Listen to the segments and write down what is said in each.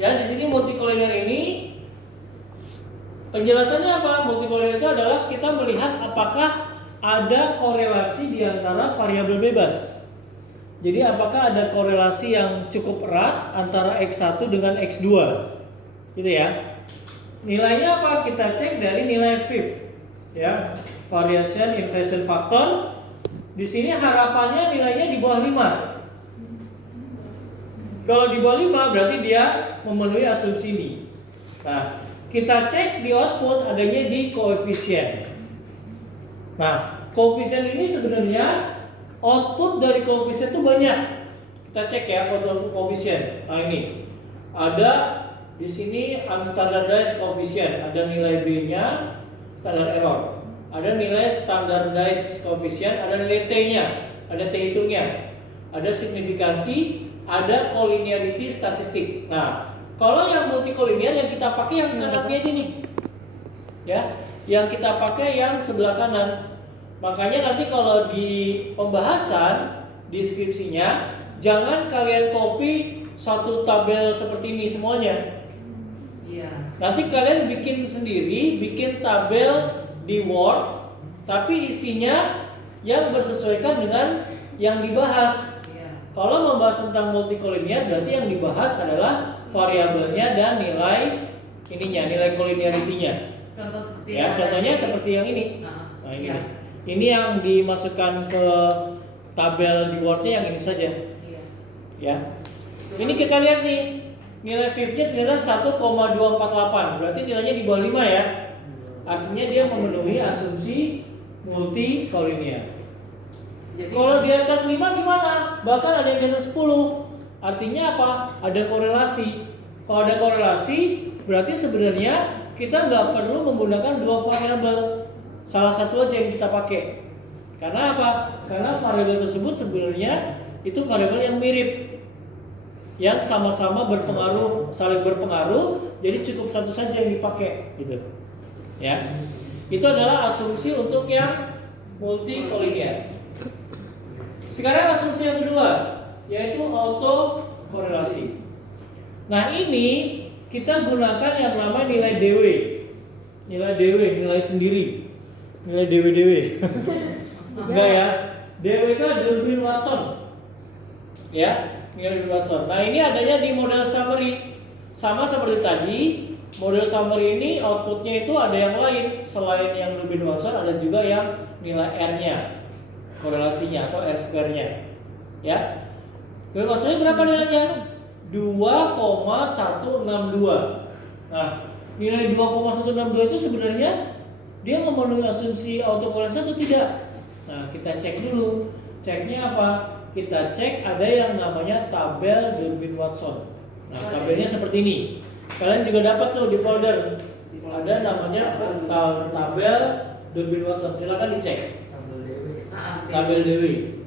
Ya, di sini multikolinear ini penjelasannya apa? Multikolinear itu adalah kita melihat apakah ada korelasi di antara variabel bebas. Jadi apakah ada korelasi yang cukup erat antara X1 dengan X2? Gitu ya. Nilainya apa? Kita cek dari nilai VIF. Ya, variation inflation factor. Di sini harapannya nilainya di bawah 5. Kalau di bawah 5 berarti dia memenuhi asumsi ini. Nah, kita cek di output adanya di koefisien. Nah, koefisien ini sebenarnya output dari koefisien itu banyak. Kita cek ya output koefisien. Nah, ini ada di sini unstandardized koefisien, ada nilai B-nya, standard error. Ada nilai standardized koefisien, ada nilai T-nya, ada T hitungnya. Ada signifikansi, ada collinearity statistik. Nah, kalau yang multikolinear yang kita pakai yang kanannya aja nih. Ya, yang kita pakai yang sebelah kanan. Makanya nanti kalau di pembahasan deskripsinya jangan kalian copy satu tabel seperti ini semuanya. Iya. Nanti kalian bikin sendiri, bikin tabel di Word, tapi isinya yang bersesuaikan dengan yang dibahas. Kalau membahas tentang multikolinear berarti yang dibahas adalah variabelnya dan nilai ininya, nilai collinearity-nya. Contoh seperti Ya, contohnya seperti yang ini. Nah, ini. Ini yang dimasukkan ke tabel di Word-nya yang ini saja. Iya. Ya. Ini kita lihat nih, nilai VIF-nya ternyata 1,248. Berarti nilainya di bawah 5 ya. Artinya dia memenuhi asumsi multikolinear. Kalau di atas 5 gimana? Bahkan ada yang di atas 10. Artinya apa? Ada korelasi. Kalau ada korelasi, berarti sebenarnya kita nggak perlu menggunakan dua variabel. Salah satu aja yang kita pakai. Karena apa? Karena variabel tersebut sebenarnya itu variabel yang mirip, yang sama-sama berpengaruh, saling berpengaruh. Jadi cukup satu saja yang dipakai, gitu. Ya, itu adalah asumsi untuk yang multikolinear. Sekarang asumsi yang kedua, yaitu autokorelasi. Nah, ini kita gunakan yang namanya nilai DW. Nilai DW, nilai sendiri. Nilai DW. Enggak ya. DW kan Durbin Watson. Ya, nilai Durbin Watson. Nah, ini adanya di model summary. Sama seperti tadi, model summary ini outputnya itu ada yang lain. Selain yang Durbin Watson, ada juga yang nilai R-nya. Korelasinya atau R-square-nya. Ya. Durbin Watsonnya berapa nilainya? 2,162. Nah, nilai 2,162 itu sebenarnya dia memenuhi asumsi autokorelasi atau tidak? Nah, kita cek dulu. Ceknya apa? Kita cek ada yang namanya tabel Durbin Watson. Nah, tabelnya seperti ini. Kalian juga dapat tuh di folder. Ada namanya tabel Durbin Watson. Silakan dicek. Tabel Dewi.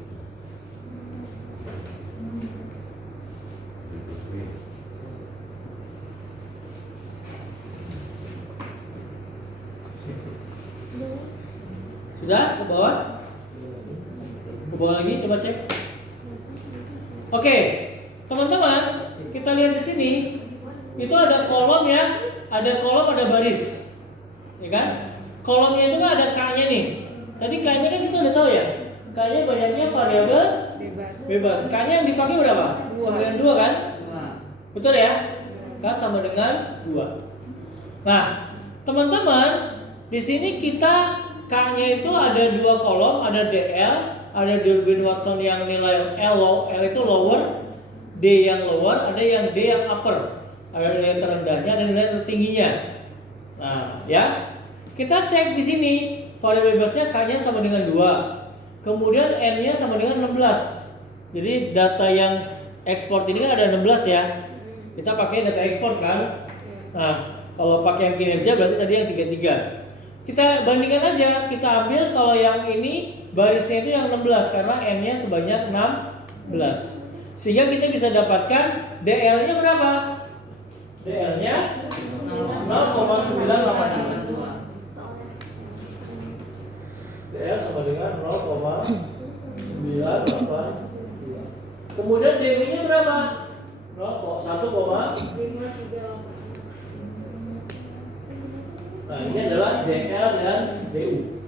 Sudah ke bawah? Ke bawah lagi, coba cek. Oke, teman-teman, kita lihat di sini. Itu ada kolom ya, ada kolom, ada baris, ya kan? Kolomnya itu kan ada K-nya nih. Tadi K-nya kan kita udah tahu ya. K-nya banyaknya variabel bebas. K-nya yang dipakai berapa? 92 kan? Betul ya? K sama dengan 2. Nah, teman-teman, di sini kita K-nya itu ada dua kolom, ada DL, ada Durbin Watson yang nilai L itu lower, D yang lower, ada yang D yang upper. Ada nilai terendahnya, ada nilai tertingginya. Nah, ya. Kita cek di sini, variabel bebasnya K-nya sama dengan 2. Kemudian N-nya sama dengan 16. Jadi data yang ekspor ini kan ada 16 ya. Kita pakai data ekspor kan. Nah, kalau pakai yang kinerja berarti tadi yang 33. Kita bandingkan aja, kita ambil kalau yang ini barisnya itu yang 16 karena N-nya sebanyak 16. Sehingga kita bisa dapatkan DL-nya berapa? DL-nya 0,982. DL sama dengan 0,982. Kemudian DW-nya berapa? Nah, ini adalah DL dan DU.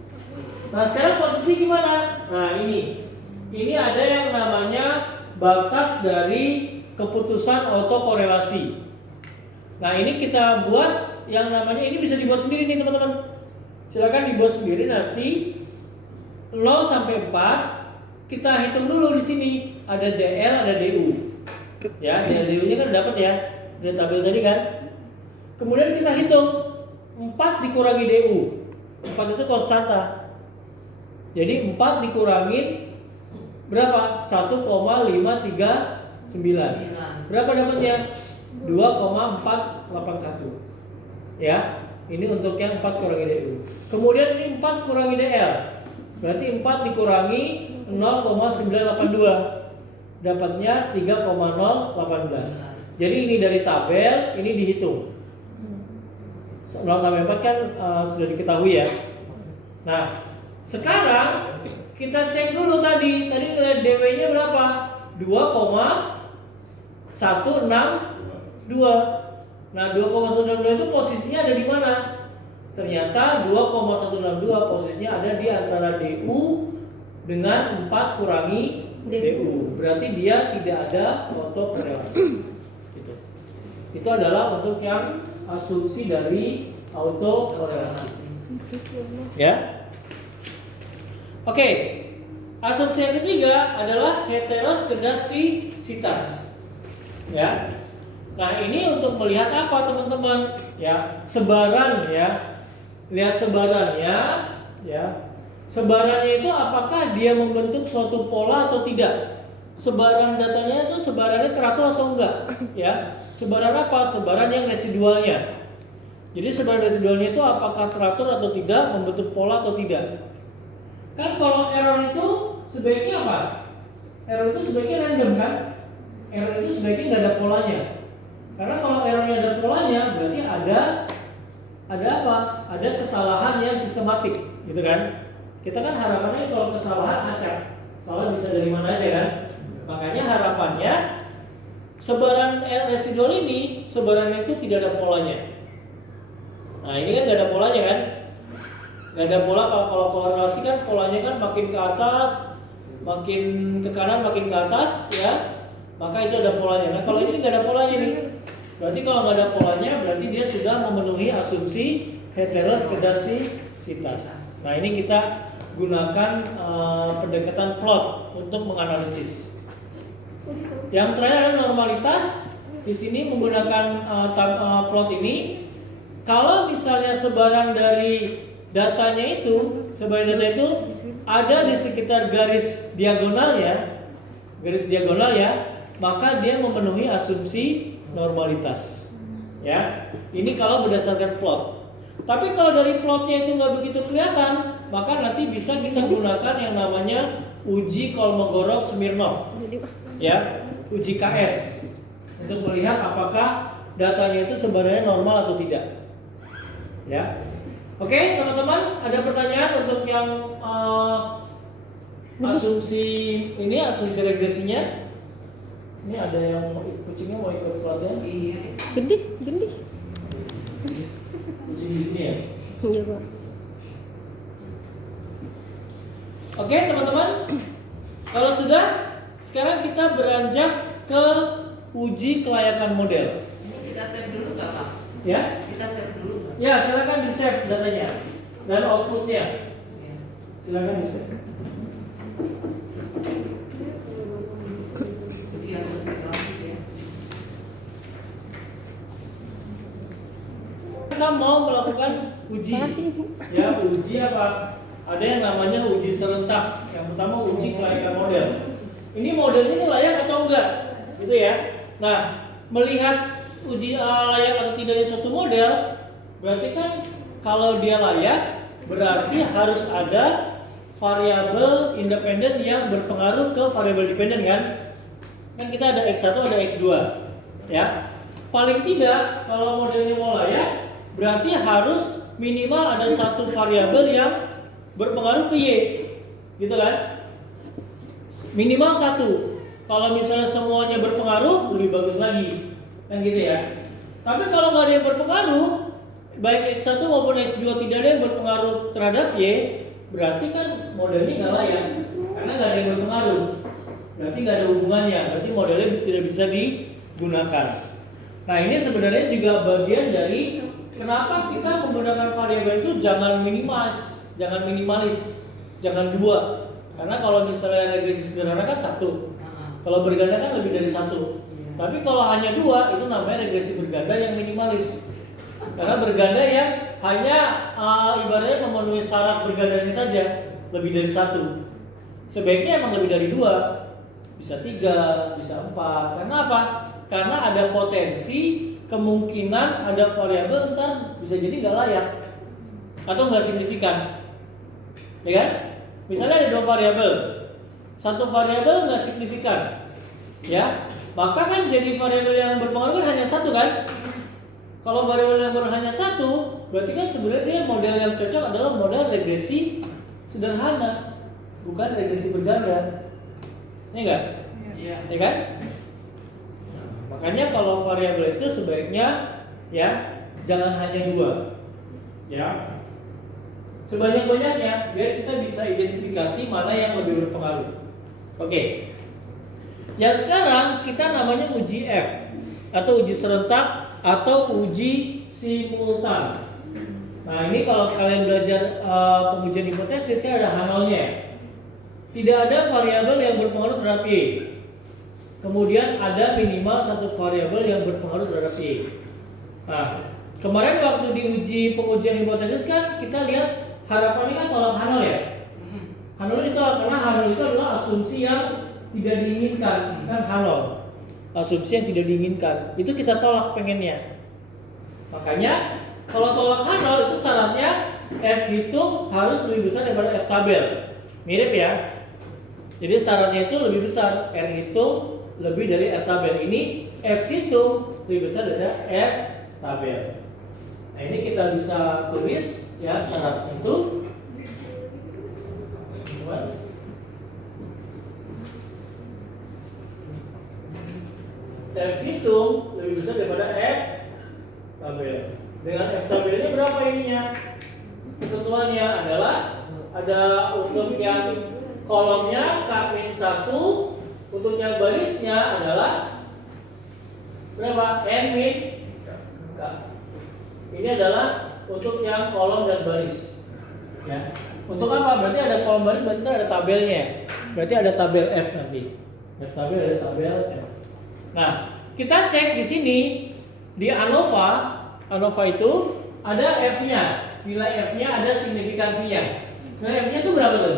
Nah, sekarang posisi gimana? Nah, ini ada yang namanya batas dari keputusan autokorelasi. Nah, ini kita buat yang namanya, ini bisa dibuat sendiri nih teman-teman. Silakan dibuat sendiri nanti 0 sampai 4 kita hitung dulu di sini. Ada DL, ada DU. Ya, DL DU-nya kan dapat ya. Dari tabel tadi kan. Kemudian kita hitung 4 dikurangi DU. 4 itu konstanta. Jadi 4 dikurangin berapa? 1,539. Berapa dapatnya? 2,481. Ya, ini untuk yang 4 kurangi DU. Kemudian ini 4 kurangi DL. Berarti 4 dikurangi 0,982. Dapatnya 3,018. Jadi ini dari tabel, ini dihitung. 0 sampai 4 kan sudah diketahui ya. Nah, sekarang kita cek dulu tadi DW-nya berapa? 2,162. Nah, 2,162 itu posisinya ada di mana? Ternyata 2,162 posisinya ada di antara DU dengan 4 kurangi DU. Berarti dia tidak ada autokorelasi. Gitu. Itu adalah untuk yang asumsi dari autokorelasi. Ya. Oke. Asumsi yang ketiga adalah heteroskedastisitas. Ya. Nah, ini untuk melihat apa teman-teman? Ya, sebaran ya. Lihat sebarannya, ya. Sebarannya itu apakah dia membentuk suatu pola atau tidak? Sebaran datanya itu sebarannya teratur atau enggak? Ya. Sebaran apa? Sebaran yang residualnya. Jadi sebaran residualnya itu apakah teratur atau tidak, membentuk pola atau tidak? Kan kalau error itu sebaiknya apa? Error itu sebaiknya random kan? Error itu sebaiknya nggak ada polanya. Karena kalau errornya ada polanya, berarti ada apa? Ada kesalahan yang sistematik, gitu kan? Kita kan harapannya kalau kesalahan acak, salah bisa dari mana aja kan? Makanya harapannya sebaran residual ini, sebarannya itu tidak ada polanya. Nah, ini kan nggak ada polanya kan? Nggak ada pola. Kalau korelasi kan polanya kan makin ke atas, makin ke kanan, makin ke atas, ya. Maka itu ada polanya. Nah, kalau ini nggak ada polanya nih. Berarti kalau nggak ada polanya, berarti dia sudah memenuhi asumsi heteroskedastisitas. Nah, ini kita gunakan pendekatan plot untuk menganalisis. Yang terakhir adalah normalitas. Di sini menggunakan plot ini. Kalau misalnya sebaran dari datanya itu, sebaran data itu ada di sekitar garis diagonal ya, maka dia memenuhi asumsi normalitas. Ya, ini kalau berdasarkan plot. Tapi kalau dari plotnya itu nggak begitu kelihatan, maka nanti bisa kita gunakan yang namanya uji Kolmogorov-Smirnov, ya, uji KS, untuk melihat apakah datanya itu sebenarnya normal atau tidak. Ya, oke teman-teman, ada pertanyaan untuk yang asumsi ini, asumsi regresinya? Ini ada yang kucingnya mau ikut pelatihan? Iya. Gendis. Kucing di sini ya? Iya, Pak. Oke teman-teman, kalau sudah, sekarang kita beranjak ke uji kelayakan model. Ini kita save dulu nggak Pak? Ya? Kita save dulu nggak? Ya, silakan di save datanya dan outputnya. Iya. Silakan di save. Iya, terus ya. Kita mau melakukan uji. Ya, uji apa? Ada yang namanya uji serentak. Yang pertama uji kelayakan model. Ini modelnya ini layak atau enggak? Gitu ya. Nah, melihat uji layak atau tidaknya suatu model, berarti kan kalau dia layak, berarti harus ada variabel independen yang berpengaruh ke variabel dependen kan? Kan kita ada X1, ada X2. Ya. Paling tidak kalau modelnya mau layak, berarti harus minimal ada satu variabel yang berpengaruh ke Y. Gitu kan? Minimal satu. Kalau misalnya semuanya berpengaruh, lebih bagus lagi. Kan gitu ya. Tapi kalau nggak ada yang berpengaruh, baik X1 maupun X2 tidak ada yang berpengaruh terhadap Y, berarti kan modelnya nggak layak. Karena nggak ada yang berpengaruh. Berarti nggak ada hubungannya, berarti modelnya tidak bisa digunakan. Nah ini sebenarnya juga bagian dari kenapa kita menggunakan variabel itu jangan minimalis, jangan dua. Karena kalau misalnya regresi sederhana kan satu, kalau berganda kan lebih dari satu. Tapi kalau hanya dua itu namanya regresi berganda yang minimalis. Karena berganda yang hanya ibaratnya memenuhi syarat bergandanya saja lebih dari satu. Sebaiknya emang lebih dari dua, bisa 3, bisa 4. Karena apa? Karena ada potensi kemungkinan ada variabel ntar bisa jadi nggak layak atau nggak signifikan, ya kan? Misalnya ada 2 variabel, satu variabel nggak signifikan, ya, maka kan jadi variabel yang berpengaruh kan hanya satu kan? Kalau variabel yang hanya satu, berarti kan sebenarnya dia model yang cocok adalah model regresi sederhana, bukan regresi berganda, ya enggak? Iya. Ya kan? Nah, makanya kalau variabel itu sebaiknya ya jangan hanya 2, ya. Sebanyak-banyaknya biar kita bisa identifikasi mana yang lebih berpengaruh. Oke. Yang sekarang kita namanya uji F atau uji serentak atau uji simultan. Nah ini kalau kalian belajar pengujian hipotesis kan ada Hanolnya. Tidak ada variabel yang berpengaruh terhadap Y. Kemudian ada minimal satu variabel yang berpengaruh terhadap Y. Nah kemarin waktu diuji pengujian hipotesis kan kita lihat harapannya kan tolak Hanol ya. Hanol ditolak karena Hanol itu adalah asumsi yang tidak diinginkan, kan Hanol. Asumsi yang tidak diinginkan itu kita tolak pengennya. Makanya kalau tolak Hanol itu syaratnya F hitung harus lebih besar daripada F tabel. Mirip ya. Jadi syaratnya itu lebih besar, R hitung lebih dari R tabel. Ini F hitung lebih besar dari F tabel. Nah ini kita bisa tulis ya syarat itu. F hitung lebih besar daripada F tabel. Dengan F tabelnya berapa ininya? Ketentuannya adalah ada untuk yang kolomnya K-1, untuk yang barisnya adalah berapa? N-K. Ini adalah untuk yang kolom dan baris. Ya. Untuk apa? Berarti ada kolom baris, berarti ada tabelnya. Berarti ada tabel F nanti. F tabel ada tabel F. Nah, kita cek di sini di ANOVA. ANOVA itu ada F-nya. Nilai F-nya ada signifikansinya. Nilai F-nya itu berapa tuh?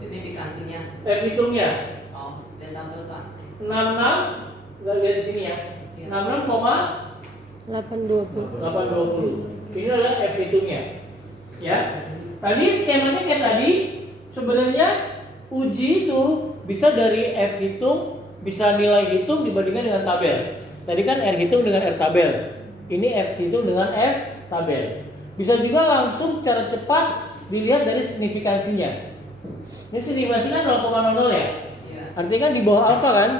Signifikansinya. F hitungnya. Oh, dan tampil Pak. 66. Lihat di sini ya. 66,820. Ini adalah F hitungnya. Ya. Tadi skemanya kayak tadi. Sebenarnya uji itu bisa dari F hitung, bisa nilai hitung dibandingkan dengan tabel. Tadi kan R hitung dengan R tabel. Ini F hitung dengan F tabel. Bisa juga langsung secara cepat dilihat dari signifikansinya. Ini signifikansi kan 0,00 ya? Iya. Artinya kan di bawah alfa kan?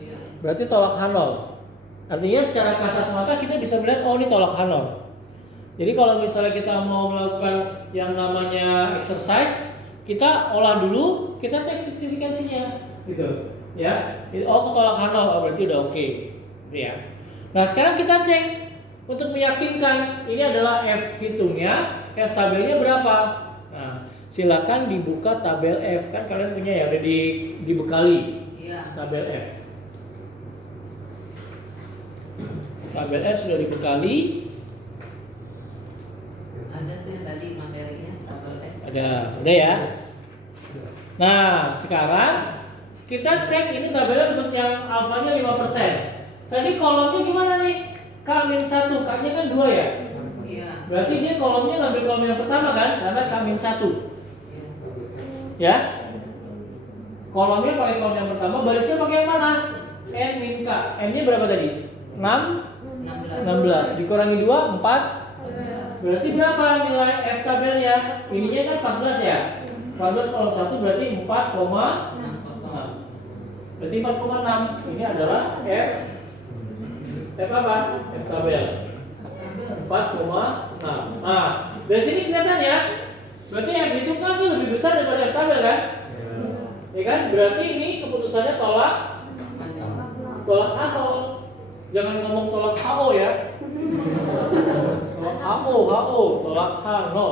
Iya. Berarti tolak Hanol. Artinya secara kasat mata kita bisa melihat oh ini tolak Hanol. Jadi kalau misalnya kita mau melakukan yang namanya exercise, kita olah dulu, kita cek signifikansinya, gitu. Ya, oh tolak Hanol, oh, berarti udah oke. Ya. Nah sekarang kita cek untuk meyakinkan ini adalah F hitungnya, F tabelnya berapa. Nah silakan dibuka tabel F, kan kalian punya ya udah dibekali. Iya. Tabel F. Tabel F sudah dibekali. Ada tuh yang tadi materinya tabel F. Udah ya. Nah sekarang kita cek ini tabelnya untuk yang alfanya 5%. Tadi kolomnya gimana nih? K-1, K-nya kan 2 ya? Iya. Berarti dia kolomnya ngambil kolom yang pertama kan? Karena K-1. Iya. Ya? Kolomnya pakai kolom yang pertama, barisnya pakai yang mana? N-K. N-nya berapa tadi? 16 dikurangi 2, 4. Berarti berapa nilai F tabelnya? Ininya kan 14 ya? 14 kolom 1 berarti 4,6. Berarti 4,6. Ini adalah F apa? F tabel 4,6. Nah, dari sini kelihatan ya. Berarti F hitungkan itu lebih besar daripada F tabel kan? Ya kan? Berarti ini keputusannya tolak HO. Jangan ngomong tolak HO ya. Tolak HO, tolak HO.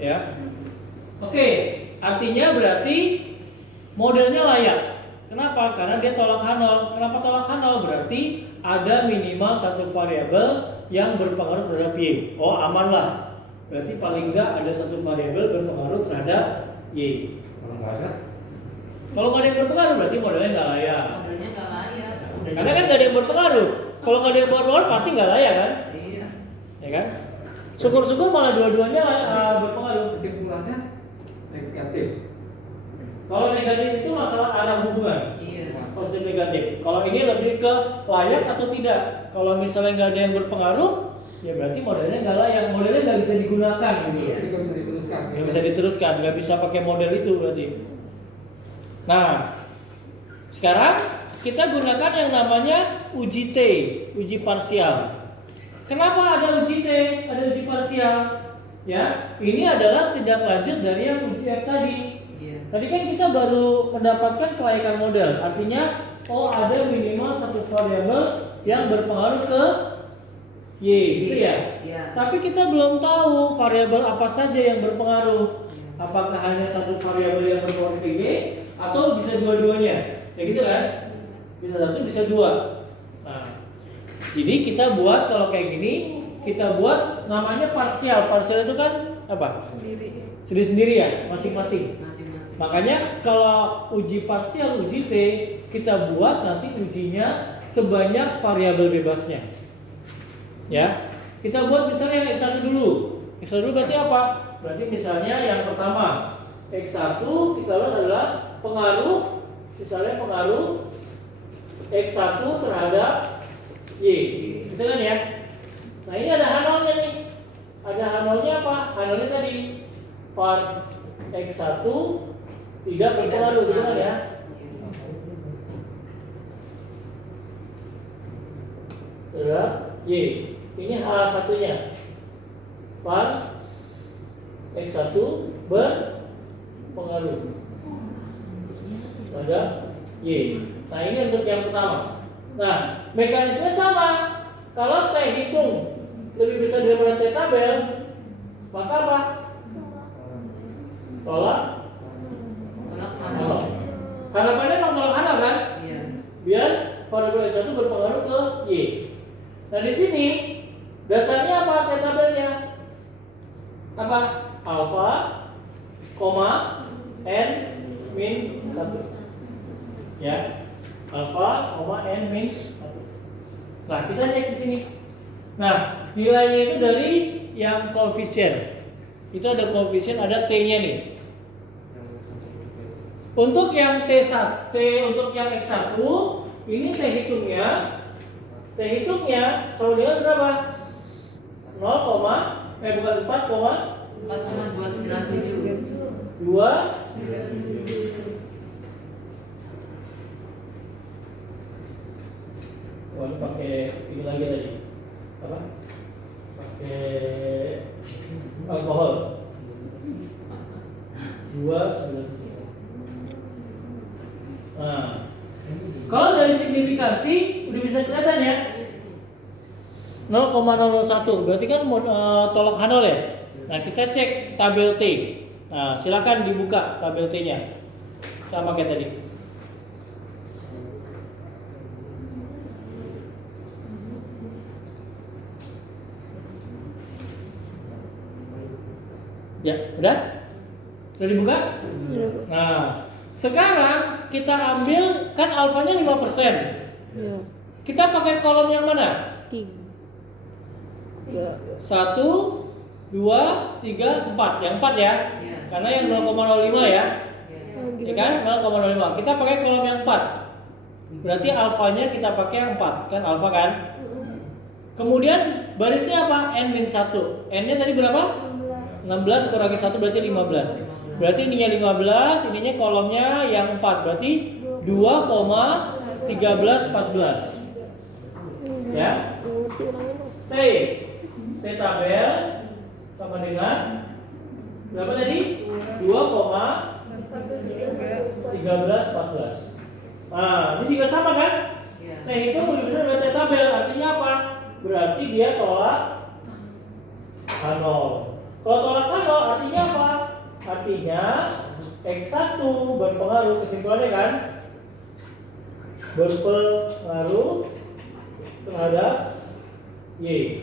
Ya. Oke, artinya berarti modelnya layak. Kenapa? Karena dia tolak H0. Kenapa tolak H0? Berarti ada minimal satu variabel yang berpengaruh terhadap Y. Oh, aman lah. Berarti paling enggak ada satu variabel berpengaruh terhadap Y. Kalau nggak ada yang berpengaruh berarti modelnya nggak layak. Modelnya nggak layak. Karena kan nggak ada yang berpengaruh. Kalau nggak ada yang berpengaruh pasti nggak layak kan? Iya. Ya kan? Syukur-syukur malah dua-duanya berpengaruh. Kesimpulannya negatif. Kalau negatif itu masalah arah hubungan. Iya. Positif negatif. Kalau ini lebih ke layak atau tidak. Kalau misalnya nggak ada yang berpengaruh, ya berarti modelnya nggak layak. Modelnya nggak bisa digunakan gitu. Iya. Jadi nggak bisa diteruskan. Nggak bisa diteruskan, nggak bisa pakai model itu berarti. Nah, sekarang kita gunakan yang namanya uji T, uji parsial. Kenapa ada uji T, ada uji parsial? Ya, ini adalah tindak lanjut dari yang uji F tadi. Iya. Tadi kan kita baru mendapatkan kelayakan model, artinya oh ada minimal satu variabel yang berpengaruh ke Y, gitu ya. Iya. Tapi kita belum tahu variabel apa saja yang berpengaruh. Apakah hanya satu variabel yang berpengaruh ke Y atau bisa dua-duanya? Kayak gitu kan? Bisa satu, bisa dua. Nah, jadi kita buat kalau kayak gini, kita buat namanya parsial. Parsial itu kan apa? Sendiri-sendiri ya, masing-masing. Masing-masing. Makanya kalau uji parsial, uji T, kita buat nanti ujinya sebanyak variabel bebasnya. Ya, kita buat misalnya yang X1 dulu. X1 dulu berarti apa? Berarti misalnya yang pertama X1 kita lihat adalah pengaruh, misalnya pengaruh X1 terhadap Y. Gitu kan ya? Nah ini ada H0-nya nih. Ada H0-nya apa? H0-nya tadi var X1 tidak berpengaruh, gitu kan ya? Terhadap Y. Ini H1-nya. Var X1 berpengaruh pada Y. Nah ini untuk yang pertama. Nah mekanisme sama. Kalau T hitung lebih besar daripada T tabel, maka apa? Tolak H0. Harapannya memang tolak H0 kan? Iya. Biar variabel X1 berpengaruh ke Y. Nah di sini dasarnya apa T tabelnya? Apa? Alfa, koma, n min 1. Ya, alfa, koma, n min 1. Nah, kita cek di sini. Nah, nilainya itu dari yang koefisien. Itu ada koefisien, ada T-nya nih. Untuk yang T1, untuk yang X1, ini T hitungnya sama dengan berapa? 4,297. 2. Wah, pakai ini lagi tadi. Apa? Pakai alkohol. 2,9. Nah, kalau dari signifikansi udah bisa kelihatan ya. 0,001 berarti kan tolak H0 ya. Nah, kita cek tabel T. Nah, silakan dibuka tabel T-nya. Sama kayak tadi. Ya, udah? Sudah dibuka? Sudah. Nah, sekarang kita ambil kan alfanya 5%. Ya. Kita pakai kolom yang mana? 3. 1, 2, 3, 4. Yang 4 ya. Iya. Karena yang 0,05 ya. Iya. Ya kan? 0,05. Kita pakai kolom yang 4. Berarti alfanya kita pakai yang 4. Kan alfa kan? Kemudian barisnya apa? N-1. N-nya tadi berapa? 16 kurangi 1 berarti 15. Berarti ininya 15, ininya kolomnya yang 4. Berarti 12 2,1314. Ya. T tabel sama dengan berapa tadi? 2,1314. Nah, ini juga sama kan? Iya. T itu lebih besar dari T tabel, artinya apa? Berarti dia tolak H0. Kalau tolak H0 artinya apa? Artinya X1 berpengaruh, kesimpulannya kan? Berpengaruh terhadap Y.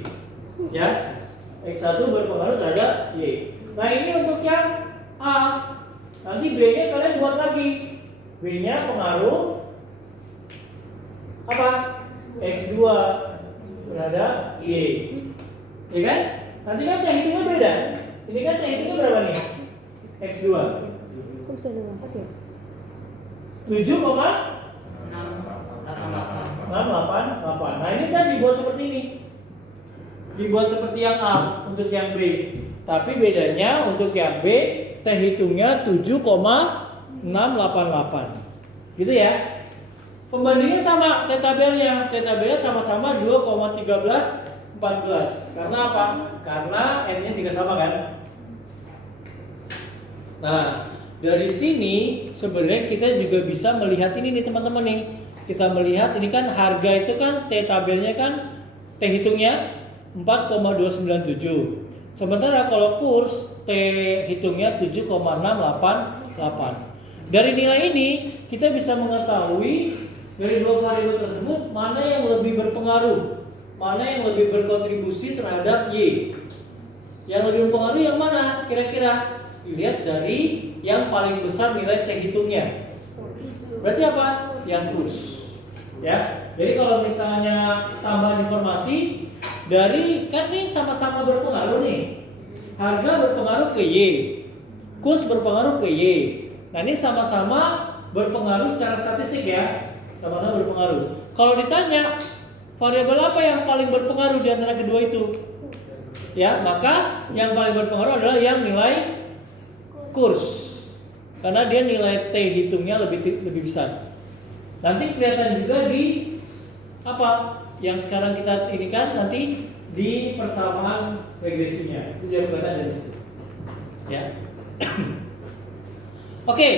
Ya. X1 berpengaruh terhadap Y. Nah, ini untuk yang A. Nanti B-nya kalian buat lagi. B-nya pengaruh apa? X2 terhadap Y. Ya kan? Nanti kan teh hitungnya beda. Ini kan teh hitungnya berapa nih? X2. Kok bisa ada ngangkat ya? 6,688. Nah, ini kan dibuat seperti ini. Dibuat seperti yang A untuk yang B. Tapi bedanya untuk yang B teh hitungnya 7,688. Gitu ya. Pembandingnya sama T tabelnya. T tabelnya sama-sama 2,1314. Karena apa? Karena N-nya juga sama kan? Nah, dari sini sebenarnya kita juga bisa melihat ini nih teman-teman nih. Kita melihat ini kan harga itu kan T tabelnya kan T hitungnya 4,297. Sementara kalau kurs T hitungnya 7,688. Dari nilai ini kita bisa mengetahui dari dua variabel tersebut mana yang lebih berpengaruh, mana yang lebih berkontribusi terhadap Y. Yang lebih berpengaruh yang mana? Kira-kira dilihat dari yang paling besar nilai T hitungnya. Berarti apa? Yang kurs. Ya. Jadi kalau misalnya tambahan informasi dari kan ini sama-sama berpengaruh nih. Harga berpengaruh ke Y, kurs berpengaruh ke Y. Nah, ini sama-sama berpengaruh secara statistik ya. Sama-sama berpengaruh. Kalau ditanya variabel apa yang paling berpengaruh di antara kedua itu? Ya, maka yang paling berpengaruh adalah yang nilai kurs. Karena dia nilai T hitungnya lebih besar. Nanti kelihatan juga di apa? Yang sekarang kita ini kan nanti di persamaan regresinya. Itu jadi kelihatan dari situ. Ya. Oke,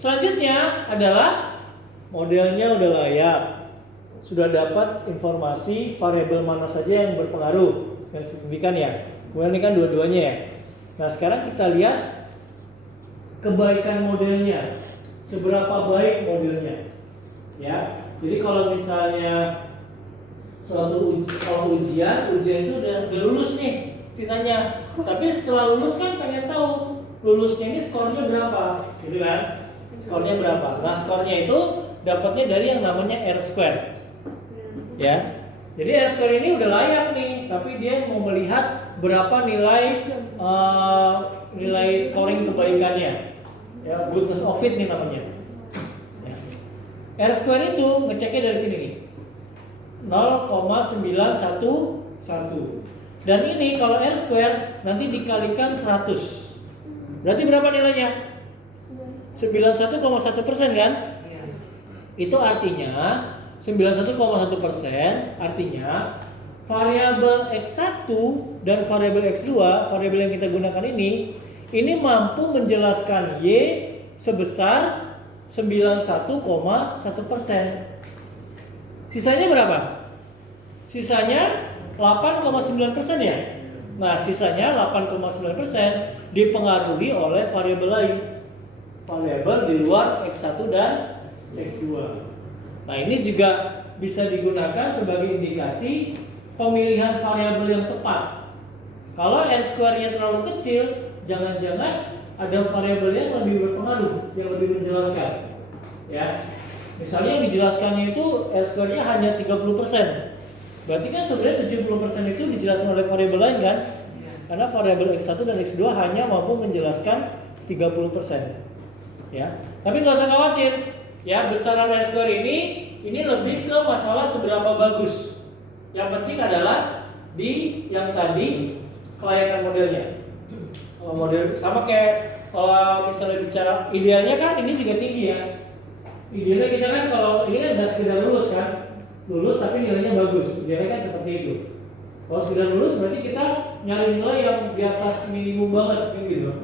selanjutnya adalah modelnya udah layak. Sudah dapat informasi variabel mana saja yang berpengaruh yang signifikan ya. Kemudian ini kan dua-duanya ya. Nah, sekarang kita lihat kebaikan modelnya. Seberapa baik modelnya. Ya. Jadi kalau misalnya kalau ujian itu udah lulus nih ceritanya. Tapi setelah lulus kan pengen tahu lulusnya ini skornya berapa, gitu kan? Skornya berapa? Nah, skornya itu dapatnya dari yang namanya R-square. Ya. Jadi R-square ini udah layak nih, tapi dia mau melihat berapa nilai scoring kebaikannya. Ya, goodness of it nih namanya. Ya. R-square itu ngeceknya dari sini nih. 0,911. Dan ini kalau R square nanti dikalikan 100. Berarti berapa nilainya? 91,1% kan? Iya. Itu artinya 91,1% artinya variabel X1 dan variabel X2, variabel yang kita gunakan ini mampu menjelaskan Y sebesar 91,1%. Sisanya berapa? Sisanya 8,9% ya. Nah, sisanya 8,9% dipengaruhi oleh variabel lain. Variabel di luar X1 dan X2. Nah, ini juga bisa digunakan sebagai indikasi pemilihan variabel yang tepat. Kalau R-square-nya terlalu kecil, jangan-jangan ada variabel yang lebih berpengaruh, yang lebih menjelaskan. Ya. Misalnya yang dijelaskannya itu R-square-nya hanya 30%. Berarti kan sebenarnya 70% itu dijelaskan oleh variabel lain kan? Karena variabel X1 dan X2 hanya mampu menjelaskan 30%. Ya. Tapi nggak usah khawatir. Ya, besaran R-square ini lebih ke masalah seberapa bagus. Yang penting adalah di yang tadi kelayakan modelnya. Kalau model sama kayak kalau misalnya bicara idealnya kan ini juga tinggi ya. Idealnya kita kan kalau ini kan nggak sekedar lulus kan, lulus tapi nilainya bagus. Idealnya kan seperti itu. Kalau sekedar lulus berarti kita nyari nilai yang di atas minimum banget, kan gitu.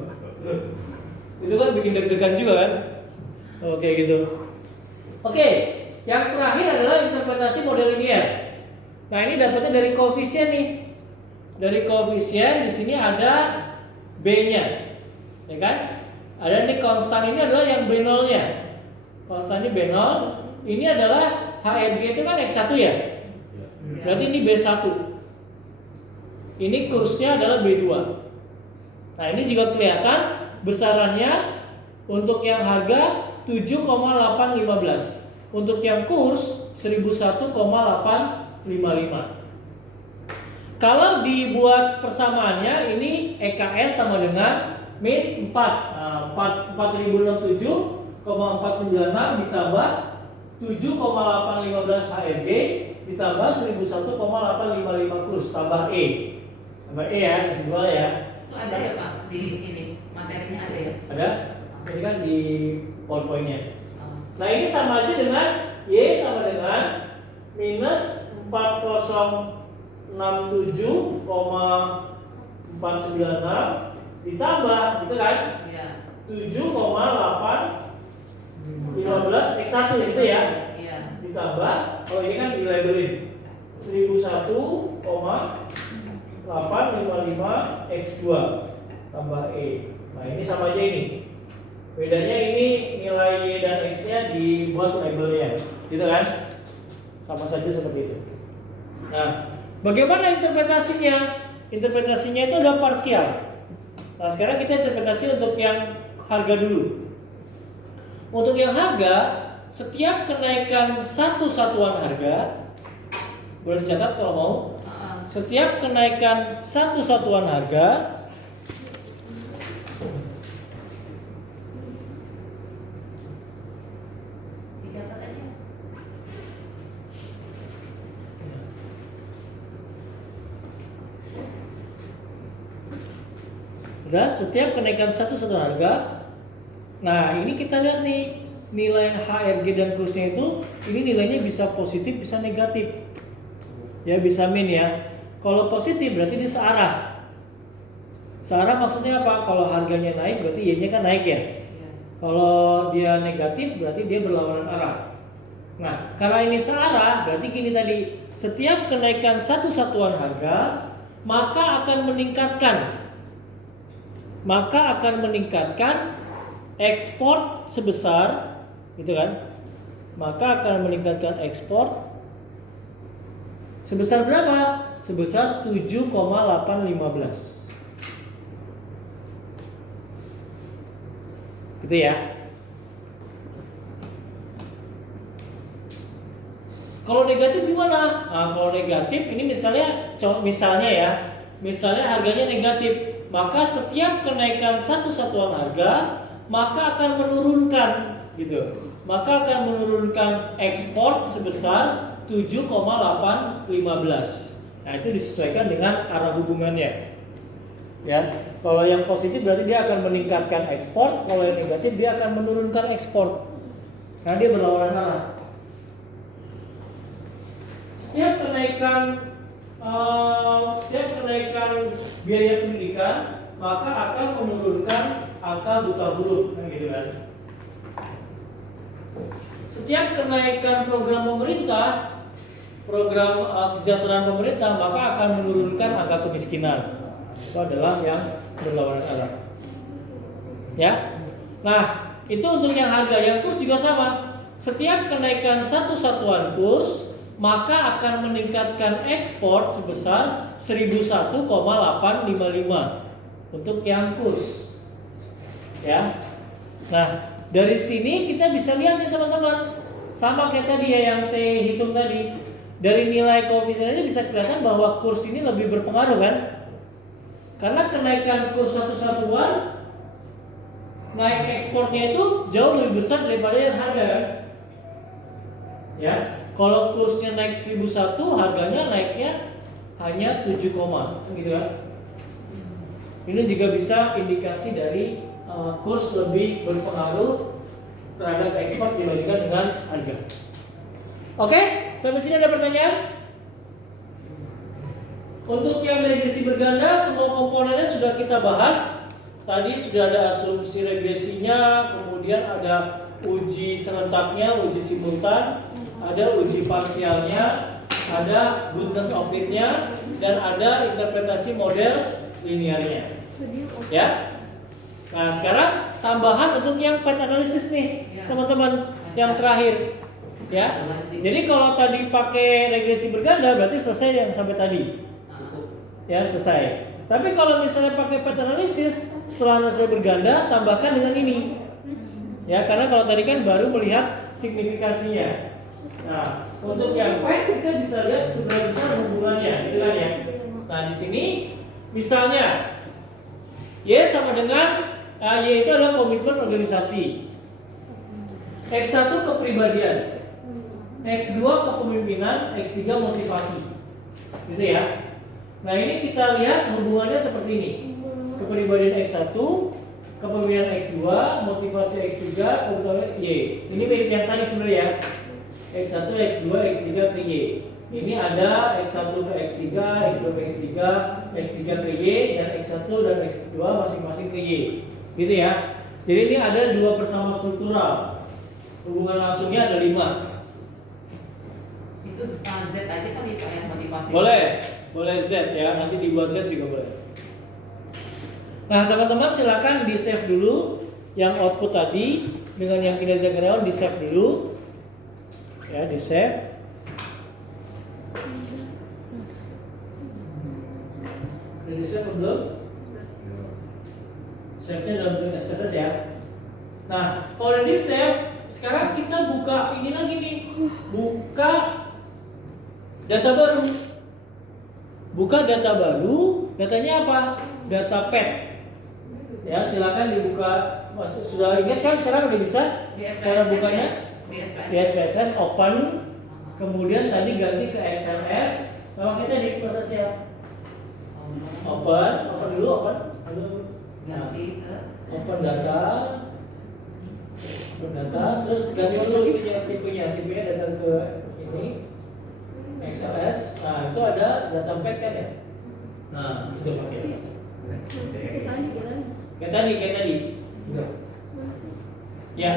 Itu kan bikin deg-degan juga kan. Oke gitu. Oke, yang terakhir adalah interpretasi model linear. Nah ini dapatnya dari koefisien nih. Dari koefisien di sini ada B-nya, ya kan? Ada nih konstan ini adalah yang B0-nya. Konstan ini B0, ini adalah HRG itu kan X1 ya. Berarti ini B1. Ini kursnya adalah B2. Nah, ini juga kelihatan besarannya untuk yang harga 7,815. Untuk yang kurs 1001,855. Kalau dibuat persamaannya ini EKS sama dengan min 4. Nah, 4067,496 ditambah 7,815 HRG ditambah 1001,855 kurs tambah E. Tambah E ya, dua ya. Itu ada ya Pak di ini materinya ada ya? Ada. Ini kan di PowerPoint-nya. Oh. Nah, ini sama aja dengan Y sama dengan minus 4067,496 ditambah gitu kan? Iya. 7,815 X1 gitu ya. Iya. Ditambah, kalau ini kan dilabelin 1001,855 X2 tambah E. Nah, ini sama aja ini. Bedanya ini nilai Y dan X-nya dibuat labelnya, gitu kan? Sama saja seperti itu. Nah, bagaimana interpretasinya? Interpretasinya itu adalah parsial. Nah, sekarang kita interpretasi untuk yang harga dulu. Untuk yang harga, setiap kenaikan satu satuan harga, boleh dicatat kalau mau. Setiap kenaikan satu satuan harga, Dicatat aja. udah, setiap kenaikan satu satuan harga. Nah, ini kita lihat nih nilai HRG dan kursnya itu, ini nilainya bisa positif, bisa negatif. Ya, bisa min ya. Kalau positif berarti dia searah. Searah maksudnya apa? Kalau harganya naik berarti Y-nya kan naik ya. Iya. Kalau dia negatif berarti dia berlawanan arah. Nah, karena ini searah berarti gini tadi, setiap kenaikan satu satuan harga maka akan meningkatkan ekspor sebesar, gitu kan? Maka akan meningkatkan ekspor sebesar berapa? Sebesar 7,815. Gitu ya. Kalau negatif gimana? Nah, kalau negatif ini misalnya harganya negatif, maka setiap kenaikan satu satuan harga maka akan menurunkan gitu. Maka akan menurunkan ekspor sebesar 7,815. Nah, itu disesuaikan dengan arah hubungannya. Ya. Kalau yang positif berarti dia akan meningkatkan ekspor, kalau yang negatif dia akan menurunkan ekspor. Karena dia berlawanan arah. Setiap kenaikan biaya pendidikan maka akan menurunkan angka buta huruf, kan gitu kan. Setiap kenaikan program pemerintah, program kesejahteraan pemerintah, maka akan menurunkan angka kemiskinan. Itu adalah yang berlawanan arah. Ya. Nah, itu untuk yang harga. Yang kurs juga sama. Setiap kenaikan satu satuan kurs maka akan meningkatkan ekspor sebesar 1001,855 untuk yang kurs. Ya. Nah, dari sini kita bisa lihat nih teman-teman, sama kayak tadi ya yang T hitung tadi. Dari nilai koefisien aja bisa kelihatan bahwa kurs ini lebih berpengaruh kan? Karena kenaikan kurs satu satuan, naik ekspornya itu jauh lebih besar daripada yang harga kan? Ya. Kalau kursnya naik 1001, harganya naiknya hanya 7, gitu kan? Ini juga bisa indikasi dari kurs lebih berpengaruh terhadap ekspor dibandingkan dengan harga. Oke, sampai sini ada pertanyaan? Untuk yang regresi berganda, semua komponennya sudah kita bahas. Tadi sudah ada asumsi regresinya, kemudian ada uji serentaknya, uji simultan, ada uji parsialnya, ada goodness of fit-nya, dan ada interpretasi model linearnya. Ya. Nah, sekarang tambahan untuk yang path analysis nih, teman-teman, yang terakhir. Ya. Jadi kalau tadi pakai regresi berganda berarti selesai yang sampai tadi. Ya, selesai. Tapi kalau misalnya pakai path analysis setelah selesai berganda, tambahkan dengan ini. Ya, karena kalau tadi kan baru melihat signifikansinya. Nah, untuk yang path kita bisa lihat seberapa besar hubungannya, gitu kan ya. Nah, di sini misalnya Y sama dengan Y itu adalah komitmen organisasi. X1 kepribadian, X2 kepemimpinan, X3 motivasi. Gitu ya. Nah, ini kita lihat hubungannya seperti ini. Kepribadian X1, kepemimpinan X2, motivasi X3, kebetulan Y. Ini mirip yang tadi sebenarnya ya. X1, X2, X3 ke Y. Ini ada X1 ke X3, X2 ke X3, X3 ke Y, dan X1 dan X2 masing-masing ke Y. Gitu ya. Jadi ini ada dua persamaan struktural. Hubungan langsungnya ada 5. Itu Z aja kan yang motivasi. Boleh Z ya, nanti dibuat Z juga boleh. Nah, teman-teman silakan di save dulu yang output tadi dengan yang kinerja karyawan di save dulu. Ya, di save. Udah di save belum? Save-nya dalam bentuk SPSS ya. Nah, kalau udah di save, sekarang kita buka ini lagi nih. Buka data baru. Buka data baru, datanya apa? Data PET. Ya, silakan dibuka. Sudah ingat kan sekarang udah bisa cara bukanya? Di SPSS open. Kemudian tadi ganti ke XLS. Sama kita di prosesnya. Open dulu. Ganti ke Open data. Terus ganti dulu tipenya datang ke ini. XLS, nah itu ada data pet kan ya? Nah itu pakai. Kayak tadi. Ya.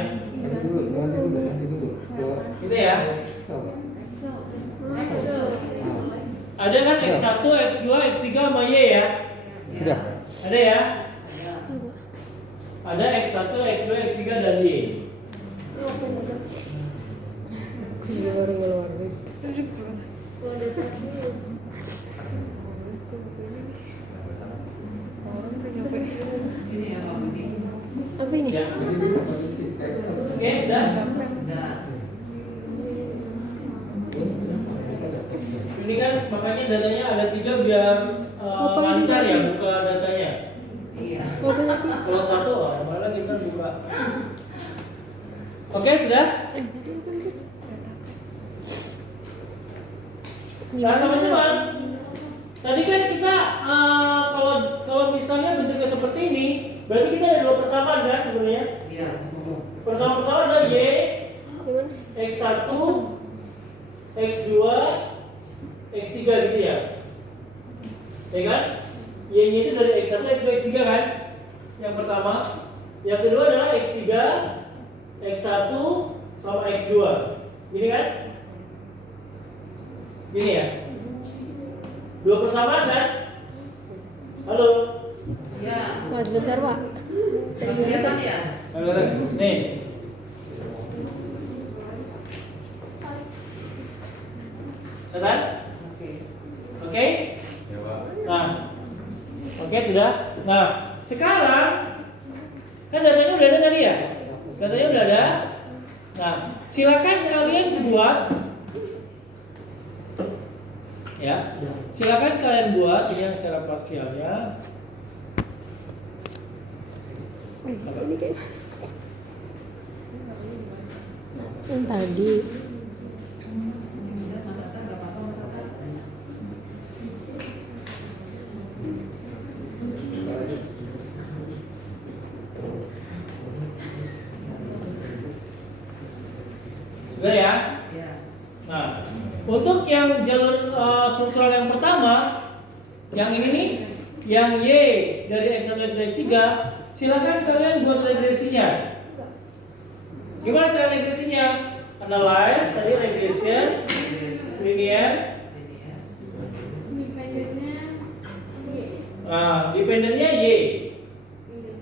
Gitu ya. Ada kan X1, X2, X3 sama Y ya? Sudah. Ada ya? Ada X1, X2, X3 dan Y. ini ya Pak Budi. Apa ini? Ya. Oke, sudah. Sudah. Ini kan makanya datanya ada 3 biar lancar ya buka datanya. Iya. Apa tadi? Kalau satu, malah kita buka. Oke, sudah. Tadi apa itu? Nah, teman-teman, tadi kan kita kalau misalnya bentuknya seperti ini, berarti kita ada 2 persamaan kan sebenarnya. Iya. Persamaan pertama adalah Y, Gimana? X1, X2, X3 gitu ya. Ya kan? Y-nya itu dari X1, X2, X3 kan? Yang pertama. Yang kedua adalah X3, X1 sama X2. Gini kan? Gini ya. 2 persamaan kan? Halo. Iya. Mas bentar, Pak. Tadi Kelihatan gimana? ya? Halo. Nih. Kelihatan? Oke. Oke? Nah. Oke, sudah. Nah, sekarang kan datanya udah ada tadi ya? Datanya udah ada. Nah, silakan kalian buat ya. Silakan kalian buat ini yang secara parsialnya. Ini kayak yang tadi. Sudah ya? Ya. Nah, untuk yang jalur struktural yang pertama, yang ini nih, yang Y dari X1 X2 X3, silakan kalian buat regresinya. Gimana cara regresinya? Analyze, tadi regression, linear. Nah, dependennya Y.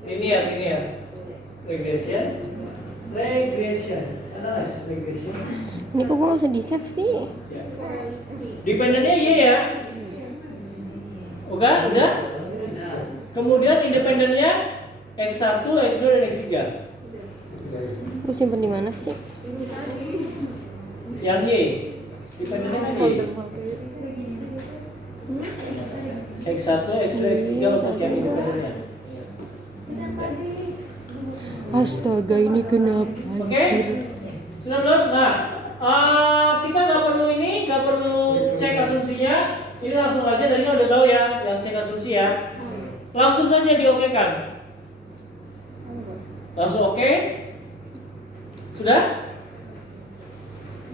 Linear. Regression. Analyze, regression. Ini kok gue gak usah di save sih? Ya. Dependennya Y ya. Oke, udah? Udah. Kemudian independennya X1, X2 dan X3. Gue simpen di mana sih? Yang Y. Dependennya kan Y. X1, X2, X3 untuk yang independennya. Astaga, ini kenapa? Oke? Sudah belum? Nah, kita nggak perlu cek asumsinya. Ini langsung aja, tadi kan udah tahu ya, yang cek asumsi ya. Langsung saja diokekan. Langsung oke? Sudah?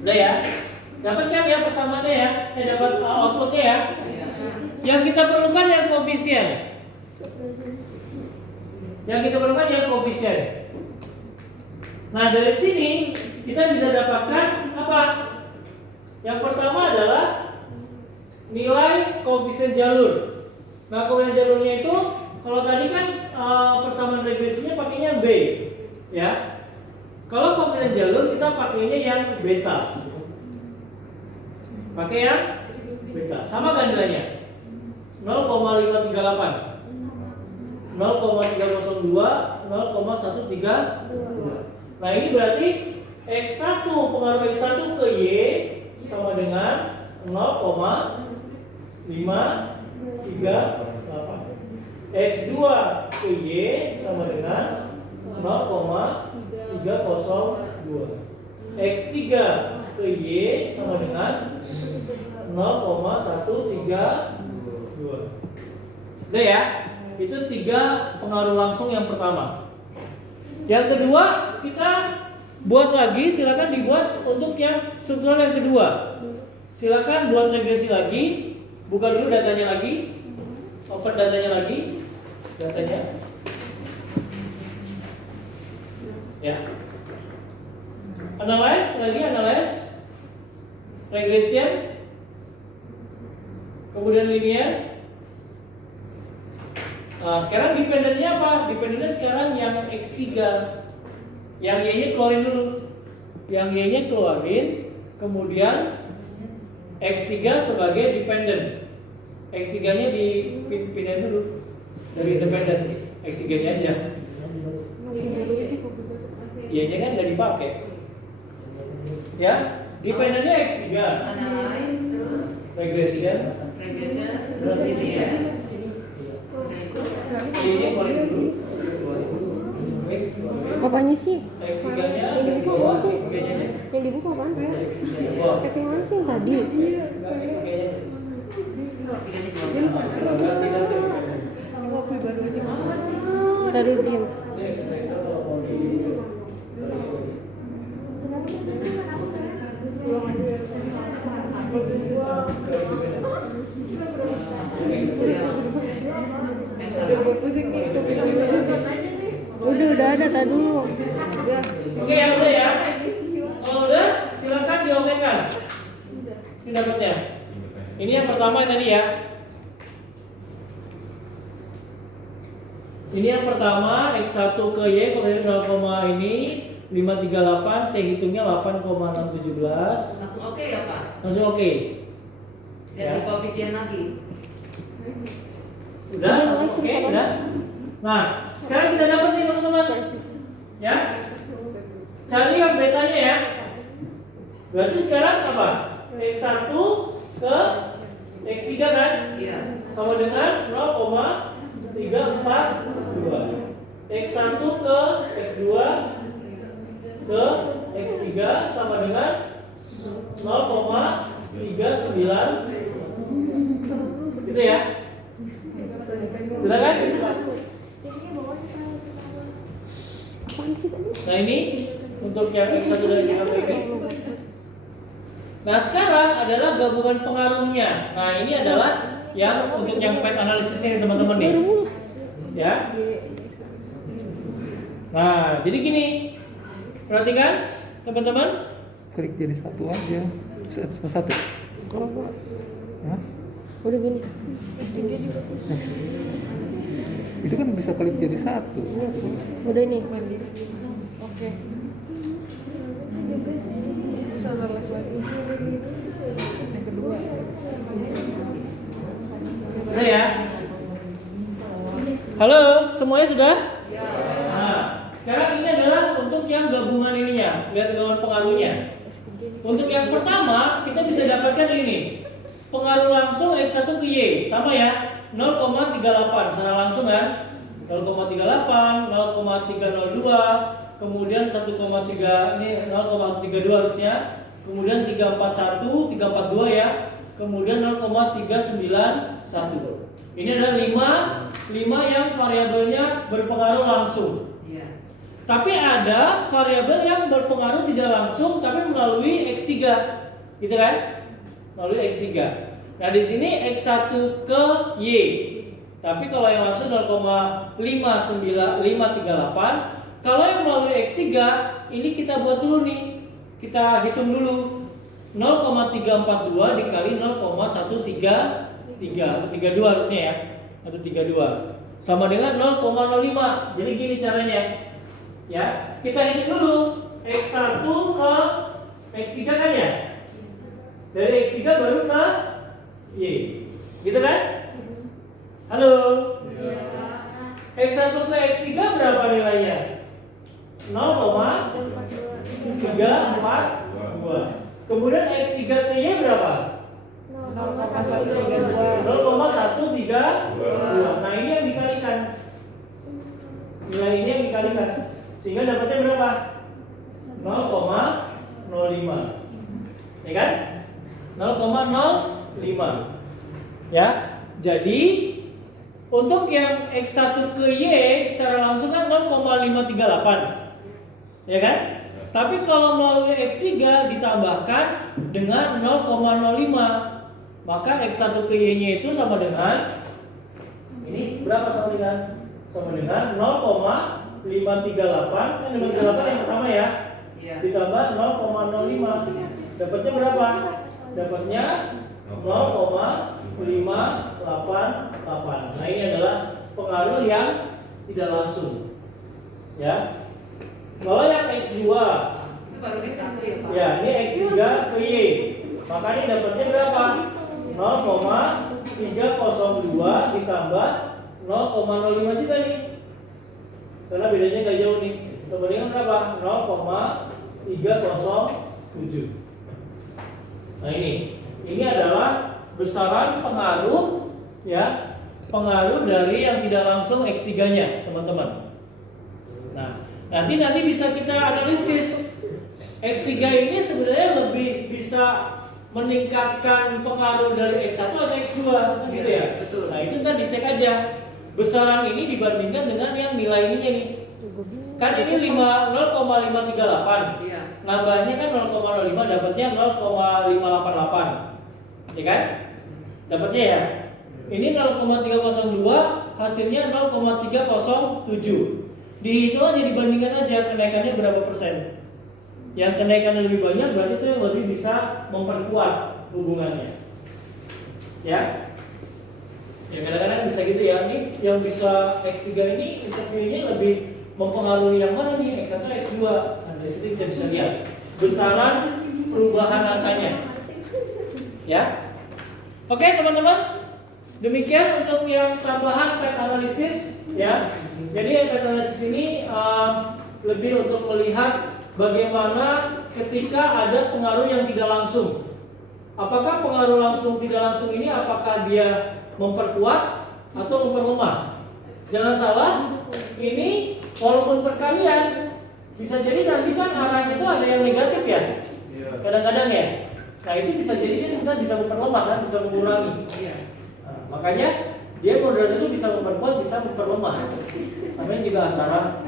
Udah ya? Dapat kan ya persamaannya ya? Dapat outputnya ya? Yang kita perlukan yang koefisien. Nah, dari sini kita bisa dapatkan apa? Yang pertama adalah nilai koefisien jalur. Nah, koefisien jalurnya itu kalau tadi kan persamaan regresinya pakainya B, ya. Kalau koefisien jalur kita pakainya yang beta. Pakai yang beta. Sama kan nilainya? 0,538. 0,302, 0,132. Nah, ini berarti X1 pengaruh X1 ke Y sama dengan 0,538. X2 ke Y sama dengan 0,302. X3 ke Y sama dengan 0,132. Udah ya? Itu 3 pengaruh langsung yang pertama. Yang kedua, kita buat lagi, silakan dibuat untuk yang struktural yang kedua. Silakan buat regresi lagi, buka dulu datanya lagi, open datanya lagi, ya. Analyze, regression, kemudian linear. Nah, sekarang dependennya apa? Dependennya sekarang yang X3. Yang Y-nya keluarin dulu. Kemudian X3 sebagai dependent. X3-nya dipindahin dulu dari independen. X3-nya aja. Y-nya kan udah dipakai. Ya, dependennya X3. Analyze terus Regression. terus linear. Y-nya keluarin dulu. Apanya sih? X3-nya Yang dibuka apaan sih? X3-nya Yang dibuka apaan? X3-nya. Yang mana sih yang tadi? X3-nya. Tadi diam. Udah ada tadi dulu. Oke ya, udah ya. Kalau udah, silakan diokekan. Ini dapatnya. Ini yang pertama tadi ya. Ini yang pertama X1 ke Y kemudian 0, ini 538, T hitungnya 8,617. Langsung oke ya Pak? Langsung oke. Dari koefisien lagi. Udah, langsung oke, udah. Nah, sekarang kita dapat nih teman-teman. Ya. Cari yang betanya ya. Berarti sekarang apa? X1 ke X3 kan? Iya. Sama dengan 0,342. X1 ke X2 ke X3 sama dengan 0,39. Gitu ya. Sudah kan? Apaan sih tadi? Nah, ini untuk yang X1 dan X2 ini. Nah sekarang adalah gabungan pengaruhnya. Nah ini adalah yang untuk yang pet analisisnya teman-teman nih. Ya. Nah jadi gini, perhatikan teman-teman. Klik jadi satu aja. Satu. Hah? Udah gini. Itu kan bisa klik jadi satu. Udah ini. Oke. Sabar les lagi. Yang kedua. Udah ya. Halo, semuanya sudah? Ya. Nah, sekarang ini adalah untuk yang gabungan ininya. Lihat gabungan pengaruhnya. Untuk yang pertama, kita bisa dapatkan ini. Pengaruh langsung X1 ke Y. Sama ya, 0,38 secara langsung kan. 0,38, 0,302, kemudian 1,3 ini 0,32 harusnya. Kemudian 341, 342 ya. Kemudian 0,391. Ini adalah 5 yang variabelnya berpengaruh langsung. Iya. Tapi ada variabel yang berpengaruh tidak langsung tapi melalui X3. Gitu kan? Melalui X3. Nah, di sini X1 ke Y. Tapi kalau yang langsung 0,59538. Kalau yang melalui X3 ini kita buat dulu nih. Kita hitung dulu. 0,342 dikali 0,133 atau 32 harusnya ya. Atau 32. Sama dengan 0,05. Jadi gini caranya. Ya, kita hitung dulu X1 ke X3 kan ya? Dari X3 baru ke Y. Gitu kan? Halo? X1 ke X3 berapa nilainya? 0,342. Kemudian X3 ke Y berapa? 0,132. 0,132. Nah, ini yang dikalikan. Nilai ini yang dikalikan. Sehingga dapatnya berapa? 0,05. Ya kan? 0,05. Ya. Jadi untuk yang X1 ke Y secara langsung kan 0,538. Ya kan? Tapi kalau melalui X3 ditambahkan dengan 0,05. Maka X1 ke Y-nya itu sama dengan ini berapa sama dengan 0,538. Kan 538 yang pertama ya. Iya. Ditambah 0,05. Dapatnya berapa? Dapatnya 0,588. Nah, ini adalah pengaruh yang tidak langsung. Ya. Kalau yang X2 Itu baru X1 ya, Pak? ya, ini X3 ke Y. Makanya dapatnya berapa? 0,302 ditambah 0,05 juga nih. Karena bedanya nggak jauh nih. Sama dengan berapa? 0,307. Nah ini adalah besaran pengaruh ya, pengaruh dari yang tidak langsung X3-nya, teman-teman. Nah, nanti bisa kita analisis X3 ini sebenarnya lebih bisa meningkatkan pengaruh dari X1 atau X2 gitu ya. Betul. Nah, itu ntar dicek aja besaran ini dibandingkan dengan yang nilai ininya nih. Kan ini 0,538. Iya. Nambahnya kan 0,05 dapatnya 0,588. Ya kan? Dapatnya ya. Ini 0,302 hasilnya 0,307. Dihitung aja, dibandingkan aja kenaikannya berapa persen. Yang kenaikannya lebih banyak berarti itu yang lebih bisa memperkuat hubungannya. Ya. Ya kadang-kadang bisa gitu ya. Ini yang bisa X3 ini interviewnya lebih mempengaruhi yang mana nih, X1 atau X2. Nah, dari situ kita bisa lihat besaran perubahan angkanya. Ya. Oke, teman-teman. Demikian untuk yang tambahan pet analisis ya. Jadi yang pet analisis ini lebih untuk melihat bagaimana ketika ada pengaruh yang tidak langsung. Apakah pengaruh langsung tidak langsung ini apakah dia memperkuat atau memperlemah? Jangan salah, ini walaupun perkalian bisa jadi nanti kan arahnya itu ada yang negatif ya. Kadang-kadang ya. Nah, itu bisa jadi kita bisa memperlemah kan, bisa mengurangi. Iya. Nah, makanya dia model itu bisa memperkuat, bisa memperlemah. Namanya juga antara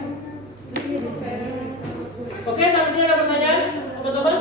Oke, sampai sini ada pertanyaan, teman-teman?